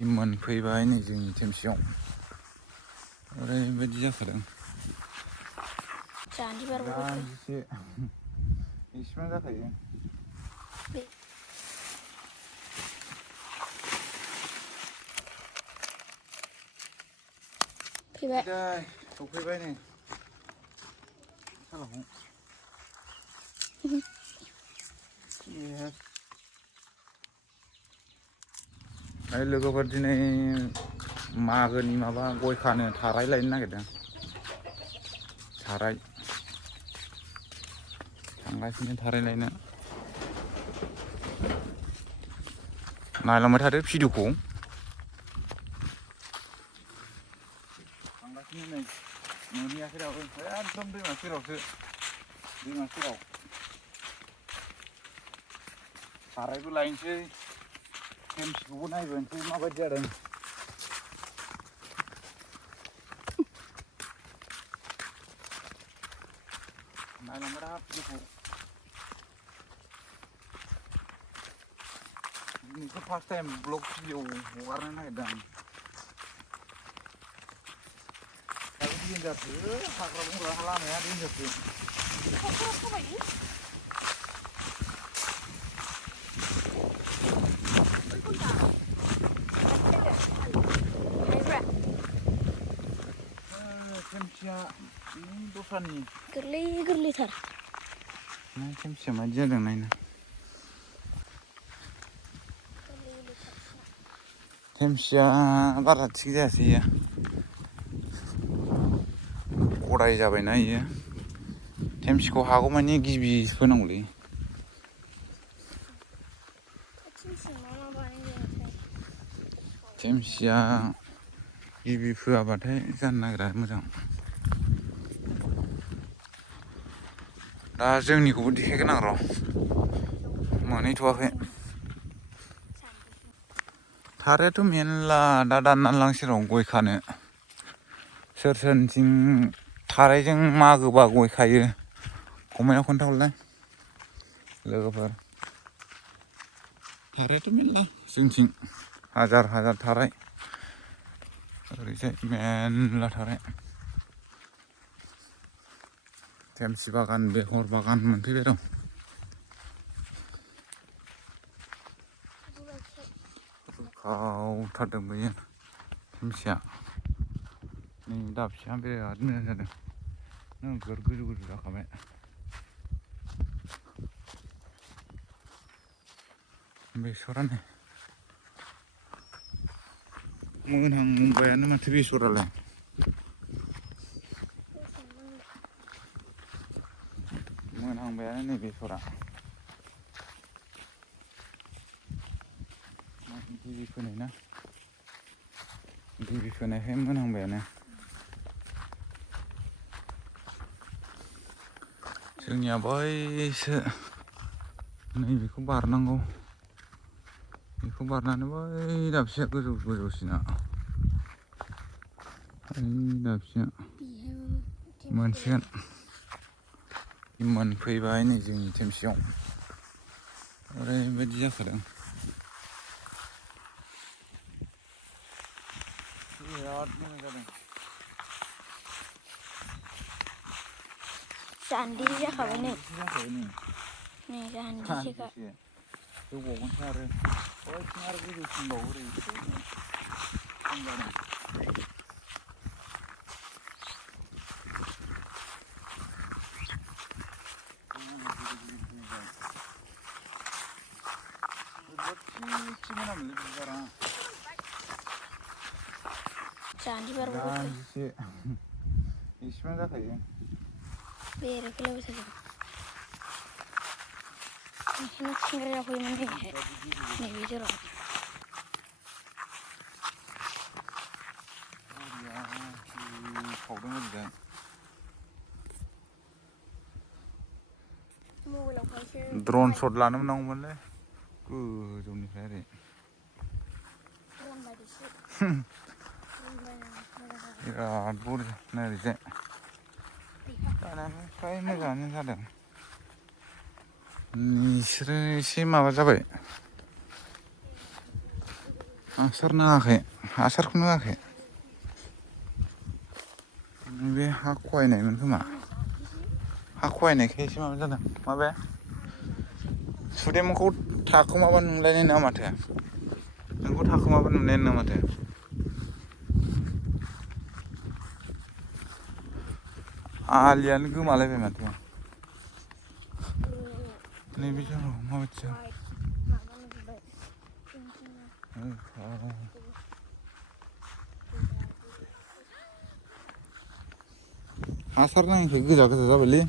मोनफैबाय नै जोंनि टेमसियाव ओरैबायदि जाखादों जानजिसे इसिबां जाखायो फैबाय सफैबाय नै सालाखौ लोगोफोर दिनै मागोनि माबा गय खानो थाराय लायनो नागिरदों थाराय थांगासिनो थाराय लायनो नायलांबाय थादो भिडिअखौ थांगासिनो नै मोनहैयाखै दाबो एकदम दैमा सेरावसो दैमा सेराव थारायबो लायनोसै टेमसिखौबो नायबोनोसै माबायदि जादों नायलांबाय था भिडिअखौ दिनैसो फार्स्ट टाइम ब्लग भिडिअ हगारनो नागिरदों आं दाबो डेन्जारसो हाग्रा बंग्रा लामाया डेन्जारसो टेमसिया दस्रानि गोरलै गोरलैथार टेमसिया माबायदि जादों नायनो टेमसिया बारा थिग जायासै इयो गदाय जाबायना इयो टेमसिखौ हागौमानि गिबि होनांगौलै टेमसिया गिबि फोआबाथाय जानो नागिरा मोजां दा जोंनिखौबो देखायगोन आं र' मोनहैथ'वाखै थारायाथ' मेरला दा दाननानै लांसै र' गय खानो सोर सोरनिथिं थारायजों मागोबा गय खायो कमेन्टआव खोन्थाहरलाय लोगोफोर थारायाथ' मेरला जोंथिं हाजार हाजार थाराय ओरैजाय मेरला थाराय टेमसि बागान बेगर बागान मोनफैबाय दं रुखावथारदों बैयो टेमसिया नै दाबसेया बिराद मोजां जादों नोगोर गोजौ गोजौ जाखाबाय बेसरानो मोनहांबायानो माथो बेसरालाय मोनहांबायानो नै बेसरा गिबि फोनाय ना गिबि फोनायखाय मोनहांबायानो जोंनिया बैसो नैबेखौ बारनांगौ बेखौ बारनानै बै दाबसेया गोजौ गोजौसिना बै दाबसेया मोनसिगोन मोनफैबाय नै जोंनि टेमसियाव ओरैबायदि जाखादों बिराद मोजां जादों जान्जि जाखाबाय नै जान्जिसेखा जौबावगोनसो आरो बैथिं आरो गोजौसिनबावो ओरै एसे खम जादों जानजिसे इसिबां जाखायो बेरेखौलाय बेखायनो सिंग्रा जाफैयोमोन नैबेहाय नैबे जेराव खावदों ओरैजाय ड्रन शट लानो मोननांगौमोनलै गोजौनिफ्राय ओरै बिराद बरिया ओरैजाय जानायानो फ्राय मोजाङानो जादों नोंसोरो एसे माबा जाबाय हासार नाङाखै हासारखौनो होआखै बे हा खहायनायमोन खोमा हा खहायनायखायसो माबा जादों माबाया सुदेमखौ थाखोमाबा नुलायनाय नङा माथो नोंखौ थाखोमाबा नुनायानो नङा माथो आलियानो गोमालायबाय माथो नैबे जायगायाव माबायदि हासार नाङैखाय गोजा गोजा जाबायलै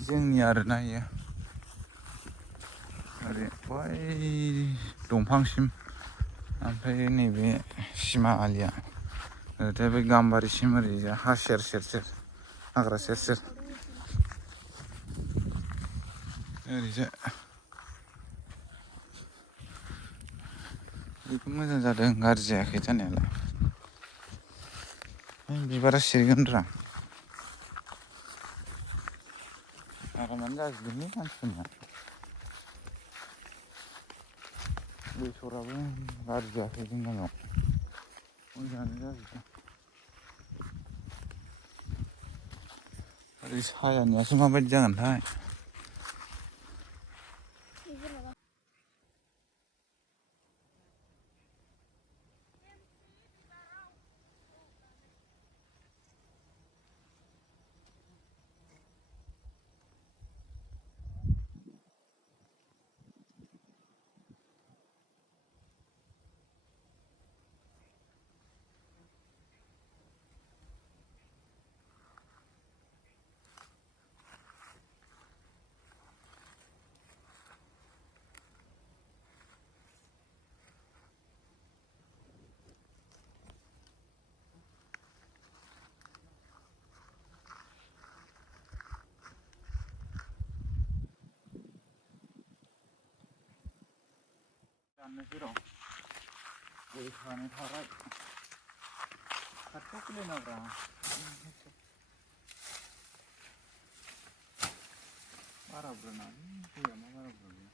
जोंनि आरोना इयो ओरै बै दंफांसिम ओमफ्राय नैबे सिमा आलिया ओरैथाय बै गाम्बारिसिम ओरैजा हा सेर सेर सेर हाग्रा सेर सेर ओरैजाय बेखौ मोजां जादों गाज्रि जायाखै जानायालाय बिबारा सिरिगोन र' आरामानो जाजोबदोंलै मानसिफोरना बेसराबो गाज्रि जायाखै जों गामियाव मोजाङानो जाजोबदों ओरै सायानियासो माबायदि जागोनथाय दाननोसै र' गय खानो थाबाय खाथियाव फैलायनाब्रा बारा बुरजा नाङालै दैया मा बारा बुरजा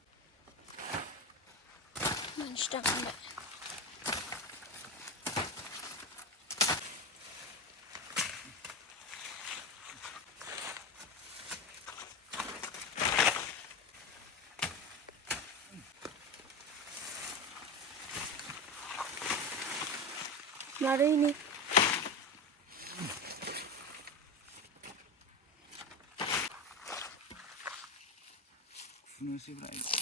मानसि दांबाय मारै ini fungsi berapa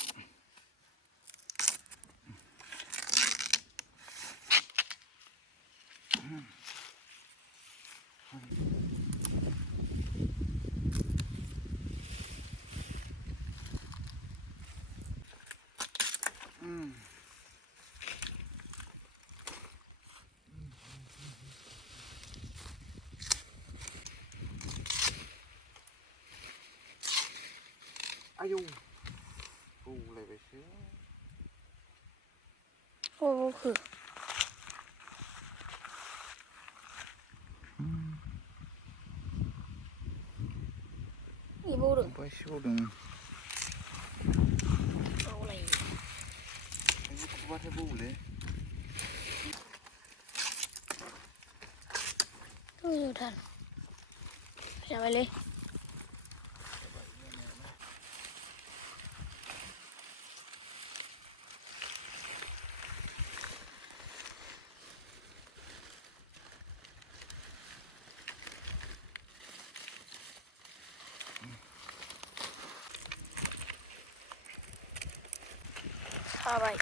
ayo bौलायबायसो बौखो बौदों बौदों बौलायो खुबाथाय बौले गोजौथार जाबायलै साबाय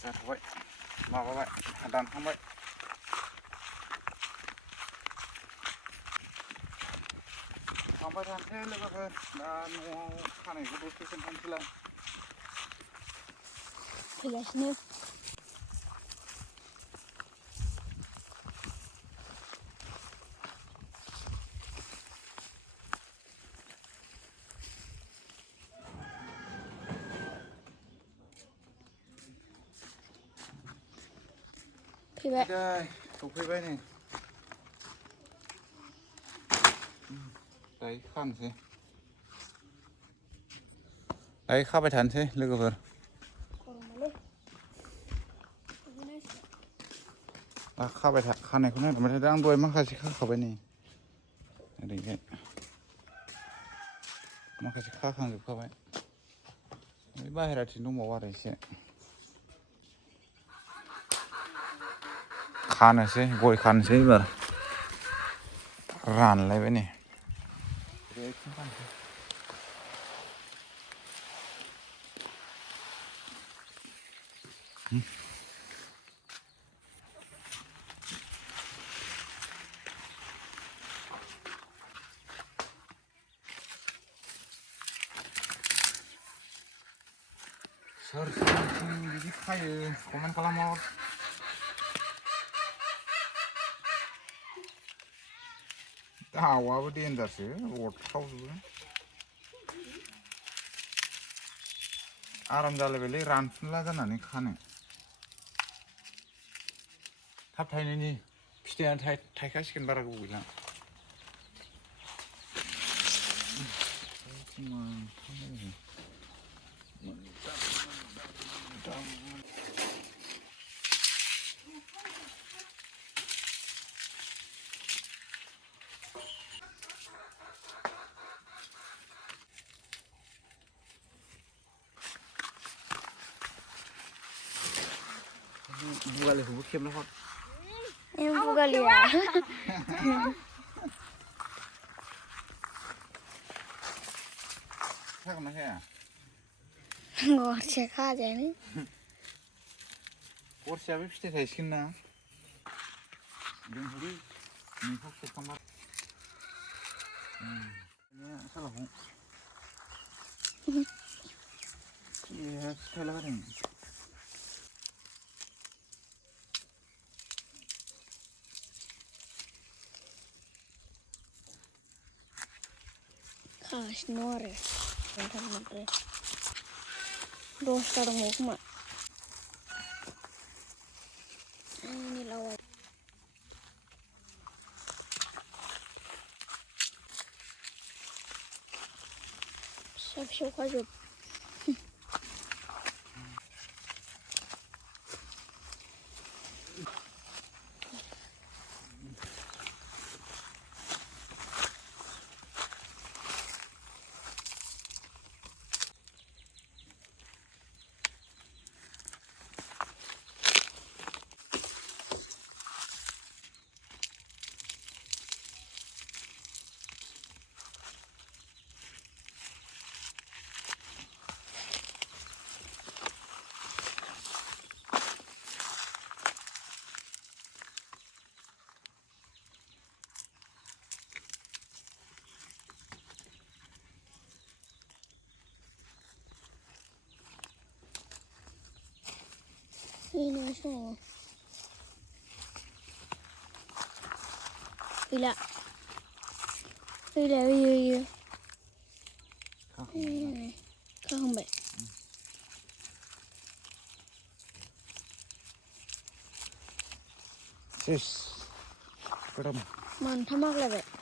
जाथ'बाय माबाबाय दानखांबाय लांबाय थानोसै लोगोफोर दा न'आव खानायखौ दसे खोन्थानोसैलाय फैगासिनो फैबाय सफैबाय नै दायो खानोसै दायो खाबाय थानोसै लोगोफोर खाबाय खानायखौ नायलांबाय थादों आं दहाय माखासे खाखाबाय नै ओरैहाय माखासे खाखांजोबखाबाय बे बाहेराथिं दंबावो आरो एसे खानोसै गय खानोसै एबार रानलायबाय नै सोर सोरथिं बिदि खायो कमेन्ट खालामहर दाउआबो देन्जारसो अरख्रावजोबो आराम जालायबायलै रानफुनला जानानै खानो थाब थायनायनि फिथाइयानो थायखासिगोन बारा गोबाव गैला बुगालिखौबो खेबना हर बुगालिया खागोन ना खाया गरसे खाजायानो गरसेयाबो फिथाइ थायसिगोन ना दोनहरै नोंखौ खेबखांबा सालाखौ थायलाबायदों खागासिनो दं आरो ओमफ्राय दसथा दंबावो खोमा आंनि लावा फिसा फिसौखाजोब ini semua gila iya kahumbai sis kedam mantap maklum